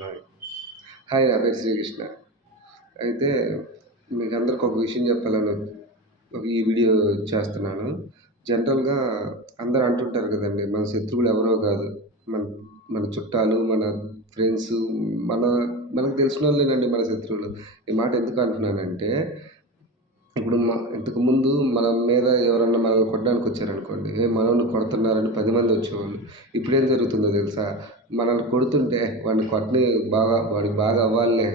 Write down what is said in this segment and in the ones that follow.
Hi hi నా పేరు శ్రీకృష్ణ. అయితే మీకు అందరికి ఒక విషయం చెప్పాలని ఈ వీడియో చేస్తున్నాను. జనరల్గా అందరూ అంటుంటారు కదండి, మన శత్రువులు ఎవరో కాదు, మన మన చుట్టాలు, మన ఫ్రెండ్స్, మన మనకు తెలిసిన వాళ్ళేనండి మన శత్రువులు. ఈ మాట ఎందుకు అంటున్నానంటే, ఇప్పుడు ఇంతకుముందు మన మీద ఎవరన్నా మనల్ని కొట్టడానికి వచ్చారనుకోండి, మనల్ని కొడుతున్నారని 10 మంది వచ్చేవాళ్ళు. ఇప్పుడేం జరుగుతుందో తెలుసా? మనల్ని కొడుతుంటే వాడిని కొట్టని, వాడికి బాగా అవ్వాలిలే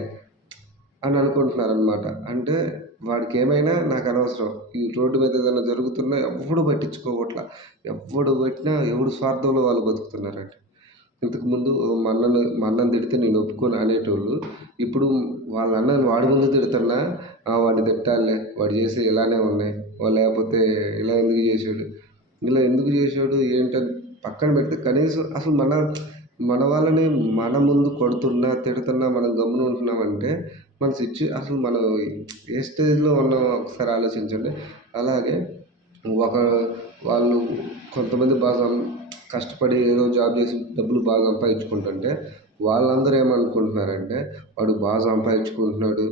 అని అనుకుంటున్నారనమాట. అంటే వాడికి ఏమైనా నాకు అనవసరం. ఈ రోడ్డు మీద ఏదైనా జరుగుతున్నా ఎవ్వడు పట్టించుకోవట్లా. ఎవ్వడు పట్టినా ఎవడు స్వార్థంలో వాళ్ళు బతుకుతున్నారండి. ఇంతకుముందు మా అన్నని తిడితే నేను ఒప్పుకోను అనేటోళ్ళు, ఇప్పుడు వాళ్ళ అన్నని వాడి ముందు తిడుతున్నా, వాడిని తిట్టాలిలే, వాడు చేసి ఇలానే ఉన్నాయి, లేకపోతే ఇలా ఎందుకు చేసాడు, ఇలా ఎందుకు చేసాడు ఏంటని పక్కన పెడితే, కనీసం అసలు మన వాళ్ళని మన ముందు కొడుతున్నా తిడుతున్నా మనం గమ్మున ఉంటున్నామంటే అసలు మనం ఏ స్టేజ్లో ఉన్నామో ఒకసారి ఆలోచించండి. అలాగే ఒక వాళ్ళు కొంతమంది బాగా కష్టపడి ఏదో జాబ్ చేసి డబ్బులు బాగా సంపాదించుకుంటుంటే, వాళ్ళందరూ ఏమనుకుంటున్నారంటే వాడు బాగా సంపాదించుకుంటున్నాడు,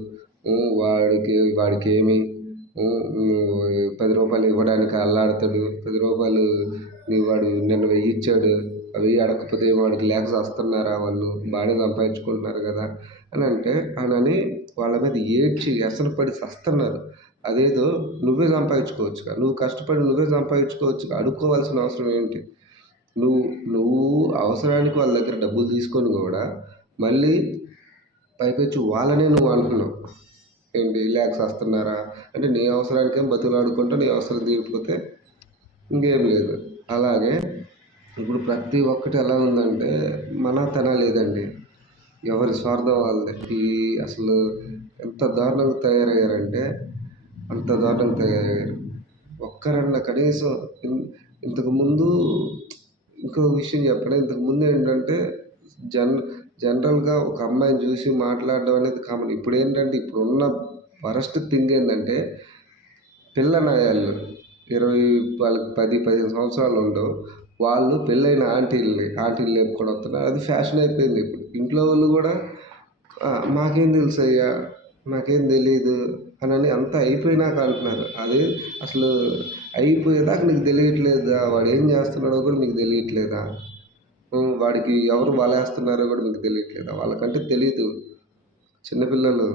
వాడికేమి రూ. 10 ఇవ్వడానికి అల్లాడతాడు, వాడు నిన్న 1000 ఇచ్చాడు, ఆ 1000 అడగకపోతే వాడికి లేక చస్తున్నారా, వాళ్ళు బాగానే సంపాదించుకుంటున్నారు కదా అని వాళ్ళ మీద ఏడ్చి వ్యసనపడి చస్తున్నారు. అదేదో నువ్వే సంపాదించుకోవచ్చుగా, నువ్వు కష్టపడి నువ్వే సంపాదించుకోవచ్చుగా, అడుక్కోవాల్సిన అవసరం ఏంటి? నువ్వు అవసరానికి వాళ్ళ దగ్గర డబ్బులు తీసుకొని కూడా మళ్ళీ పైపెచ్చు వాళ్ళనే నువ్వు అంటున్నావు ఏంటి, లేక చస్తున్నారా అంటే, నీ అవసరానికేం బతుకులాడుకుంటూ నీ అవసరం తీరిపోతే ఇంకేం లేదు. అలాగే ఇప్పుడు ప్రతి ఒక్కటి ఎలా ఉందంటే, మన లేదండి, ఎవరి స్వార్థం వాళ్ళది. అసలు ఎంత దారుణంగా తయారయ్యారంటే అంత దారుణంగా తయారయ్యారు. ఒక్కరన్నా కనీసం ఇంతకుముందు ఇంకో విషయం చెప్పండి. ఇంతకుముందు ఏంటంటే జనరల్గా ఒక అమ్మాయిని చూసి మాట్లాడడం అనేది కామన్. ఇప్పుడున్న వరస్ట్ థింగ్ ఏంటంటే, పిల్లనాయాళ్ళు 20 వాళ్ళకి 10-15 సంవత్సరాలు ఉండవు, వాళ్ళు పెళ్ళైన ఆంటీలు లేపుకొని వస్తున్నారు. అది ఫ్యాషన్ అయిపోయింది. ఇప్పుడు ఇంట్లో వాళ్ళు కూడా మాకేం తెలుసయ్యా, నాకేం తెలీదు అని అంతా అయిపోయినాక అంటున్నారు. అది అసలు అయిపోయేదాకా నీకు తెలియట్లేదా? వాడు ఏం చేస్తున్నాడో కూడా నీకు తెలియట్లేదా? వాడికి ఎవరు వలేస్తున్నారో కూడా మీకు తెలియట్లేదా? వాళ్ళకంటే తెలీదు. చిన్నపిల్లలు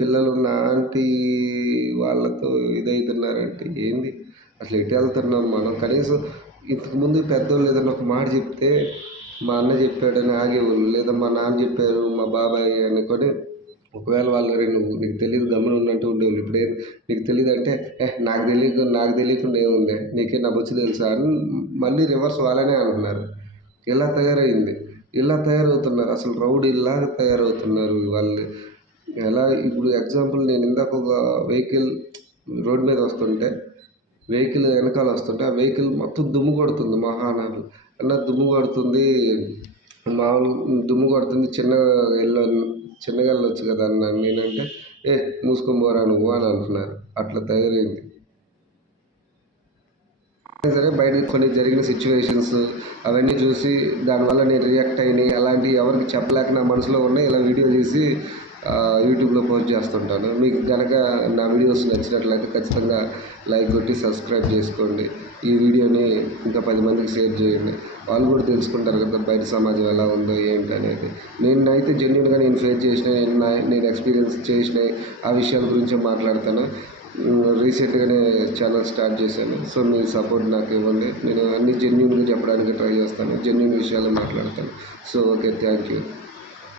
పిల్లలున్న ఆంటీ వాళ్ళతో ఇదవుతున్నారంటే ఏంది అసలు? ఎటు వెళ్తున్నాం మనం? కనీసం ఇంతకుముందు పెద్దోళ్ళు ఏదైనా ఒక మాట చెప్తే మా అన్న చెప్పాడని ఆగేవాళ్ళు, లేదా మా నాన్న చెప్పారు, మా బాబాయ్ అనుకొని ఒకవేళ వాళ్ళు నీకు తెలియదు గమ్మున ఉన్నట్టు ఉండేవాళ్ళు. ఇప్పుడే నీకు తెలియదు అంటే, నాకు తెలియకుండా ఏముంది, నీకే నా బొచ్చు తెలుసా అని మళ్ళీ రివర్స్ వాళ్ళనే అంటున్నారు. ఇలా తయారవుతున్నారు. అసలు రౌడీలాగా తయారవుతున్నారు వాళ్ళు. ఇప్పుడు ఎగ్జాంపుల్, నేను ఇందాక ఒక వెహికల్ రోడ్డు మీద వస్తుంటే, వెహికల్ వెనకాల వస్తుంటే, ఆ వెహికల్ మొత్తం దుమ్ము కొడుతుంది. మహానాడు దుమ్ము కొడుతుంది, దుమ్ము కొడుతుంది, చిన్నగా వెళ్ళొచ్చు కదా అన్నాను. నేనంటే మూసుకొని పోరా నువ్వు అని అంటున్నారు. అట్లా తయారైంది. సరే, బయట కొన్ని జరిగిన సిచ్యువేషన్స్ అవన్నీ చూసి దానివల్ల నేను రియాక్ట్ అయినాయి. అలాంటివి ఎవరికి చెప్పలేక నా మనసులో ఉన్నాయి. ఇలా వీడియో తీసి యూట్యూబ్లో పోస్ట్ చేస్తుంటాను. మీకు కనుక నా వీడియోస్ నచ్చినట్లయితే ఖచ్చితంగా లైక్ కొట్టి సబ్స్క్రైబ్ చేసుకోండి. ఈ వీడియోని ఇంకా 10 మందికి షేర్ చేయండి. వాళ్ళు కూడా తెలుసుకుంటారు కదా బయట సమాజం ఎలా ఉందో ఏంటి అనేది. నేనైతే జెన్యూన్గా నేను ఫేస్ చేసినవి, నేను ఎక్స్పీరియన్స్ చేసినవి ఆ విషయాల గురించే మాట్లాడతాను. రీసెంట్గానే ఛానల్ స్టార్ట్ చేశాను. సో మీ సపోర్ట్ నాకు ఇవ్వండి. నేను అన్ని జెన్యూన్గా చెప్పడానికి ట్రై చేస్తాను, జెన్యూన్ విషయాలు మాట్లాడతాను. So okay, thank you.